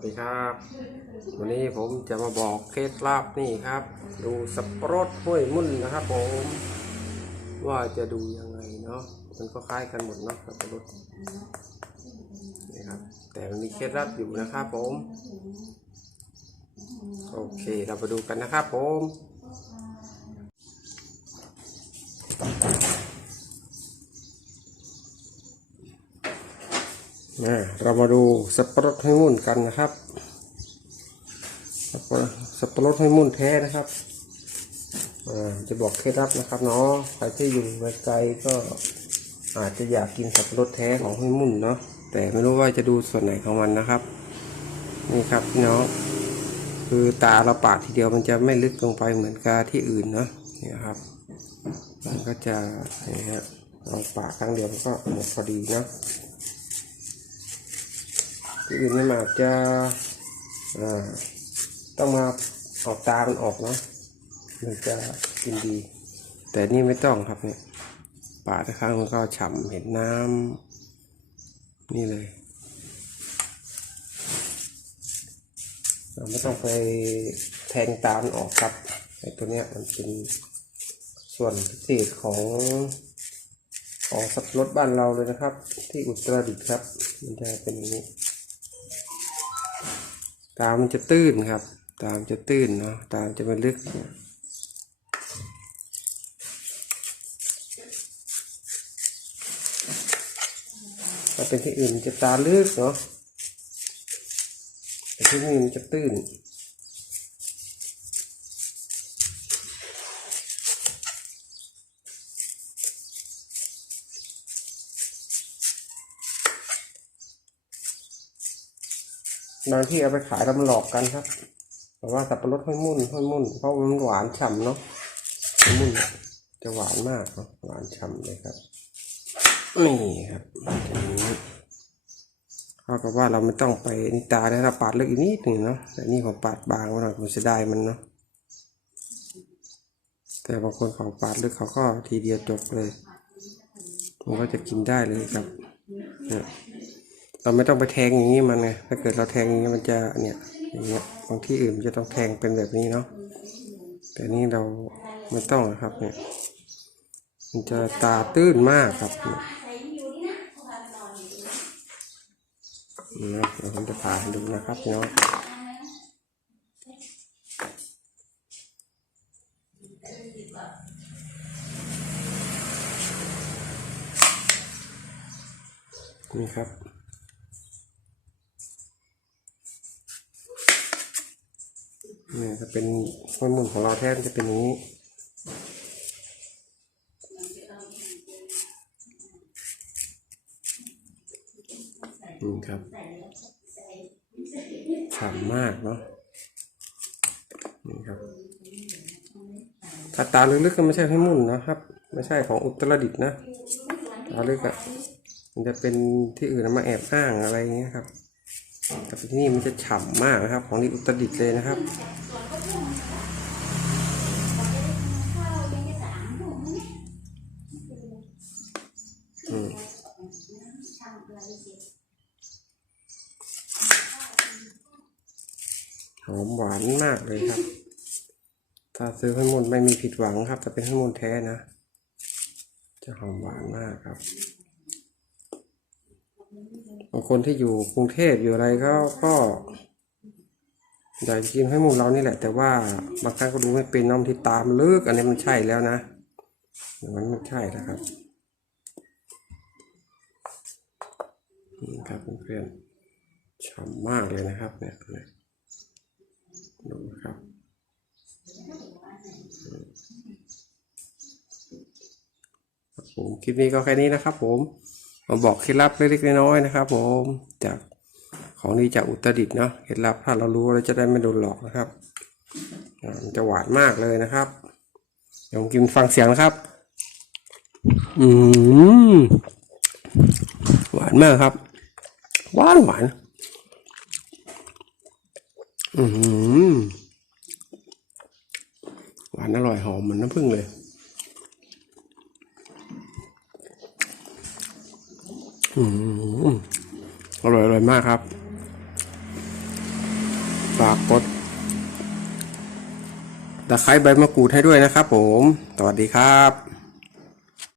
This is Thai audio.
สดีครับ วันนี้ผมจะมาบอกเคล็ดลับนี่ครับ ดูสับปะรดห้วยมุ่นนะครับ ผม ว่าจะดูยังไงเนาะมันก็คล้ายกันหมดเนาะสับปะรดนี่ครับ แต่มันมีเคล็ดลับอยู่นะครับผม โอเคเราไปดูกันนะครับผม นะเรามาดูสับปะรดให้มุ่นกันนะครับ สับปะสับปะรดให้มุ่นแท้นะครับจะบอกเคล็ดลับนะครับเนาะใครที่อยู่ไกลๆก็อาจจะอยากกินสับปะรดแท้ของให้มุ่นเนาะแต่ไม่รู้ว่าจะดูส่วนไหนของมันนะครับ นี่ครับพี่น้องคือตาเราปาดทีเดียวมันจะไม่ลึกลงไปเหมือนกาที่อื่นเนาะนี่ครับ มันก็จะนี่ฮะเราปาดครั้งเดียวมันก็หมดพอดีเนาะ ที่อื่นนี่มันอาจจะต้องมาเอาตามันออกเนาะมันจะกินดี แต่นี่ไม่ต้องครับเนี่ยป่าดข้างมันก็ฉ่ำเห็นน้ำนี่เลยเราไม่ต้องไปแทงตามันออกครับไอ้ตัวเนี้ยมันเป็นส่วนพิเศษของของสับรดบ้านเราเลยนะครับ ที่อุตรดิตถ์ครับ มันจะเป็นอย่างนี้ ตามันจะตื้นครับ ตามจะตื้นเนาะ ตามจะไม่ลึกถ้าเป็นที่อื่นมันจะตาลึกเนาะแต่ที่นี่มันจะตื้น บางที่เอาไปขายแล้วมันหลอกกันครับ แต่ว่าสับปะรดห้อยมุ่นห้อยมุ่น เพราะมันหวานฉ่ำเนาะห้อยมุ่นจะหวานมากเนาะหวานฉ่ำเลยครับนี่ครับอย่างนี้เท่ากับว่าเราไม่ต้องไปนิตาได้เราปาดเล็กอีกนิดหนึ่งเนาะแต่นี่ผมปาดบางมาหน่อยผมเสียดายมันเนาะแต่บางคนเขาปาดลึกเขาก็ทีเดียวจบเลยมันก็จะกินได้เลยครับเนี่ย เราไม่ต้องไปแทงอย่างนี้มันไงถ้าเกิดเราแทงอย่างนี้มันจะเนี่ยอย่างเงี้ยบางที่อื่นจะต้องแทงเป็นแบบนี้เนาะแต่นี่เราไม่ต้องนะครับเนี่ยมันจะตาตื้นมากครับเนี่ยนะเดี๋ยวผมจะพาให้ดูนะครับพี่น้องนี่ครับ เนี่ยจะเป็นข้อมูลของเราแท้มันจะเป็นอย่างนี้นี่ครับฉ่ำมากเนาะนี่ครับถ้าตาลึกๆก็ไม่ใช่ให้มุ่นนะครับ ไม่ใช่ของอุตรดิตนะตาลึกอะมันจะเป็นที่อื่นมาแอบอ้างอะไรเงี้ยครับแต่ที่นี่มันจะฉ่ำมากนะครับ ของที่อุตรดิตเลยนะครับ หอมหวานมากเลยครับ ถ้าซื้อให้มูลไม่มีผิดหวังครับ แต่เป็นให้มูลแท้นะ จะหอมหวานมากครับบางคนที่อยู่กรุงเทพอยู่อะไรก็ก็ อยากจะกินให้หมูเรานี่แหละ แต่ว่าบางครั้งก็ดูไม่เป็นน้ำที่ตามลึกอันนี้มันใช่แล้วนะอย่างนั้นไม่ใช่แล้วครับนี่ครับเพื่อนๆฉ่ำมากเลยนะครับเนี่ยดูนะครับครับผมคลิปนี้ก็แค่นี้นะครับ ผมมาบอกเคล็ดลับเล็กๆน้อยๆนะครับ ผมจาก ของดีจากอุตรดิตถ์เนาะเคล็ดลับถ้าเรารู้เราจะได้ไม่โดนหลอกนะครับมันจะหวานมากเลยนะครับเดี๋ยวกินฟังเสียงนะครับ อืมหวานมากครับ หวานหวาน อืมหวานอร่อยหอมเหมือนน้ำผึ้งเลยอืมอร่อยอร่อยมากครับ ฝากกดตะไคร้ใบมะกรูดให้ด้วยนะครับผม สวัสดีครับ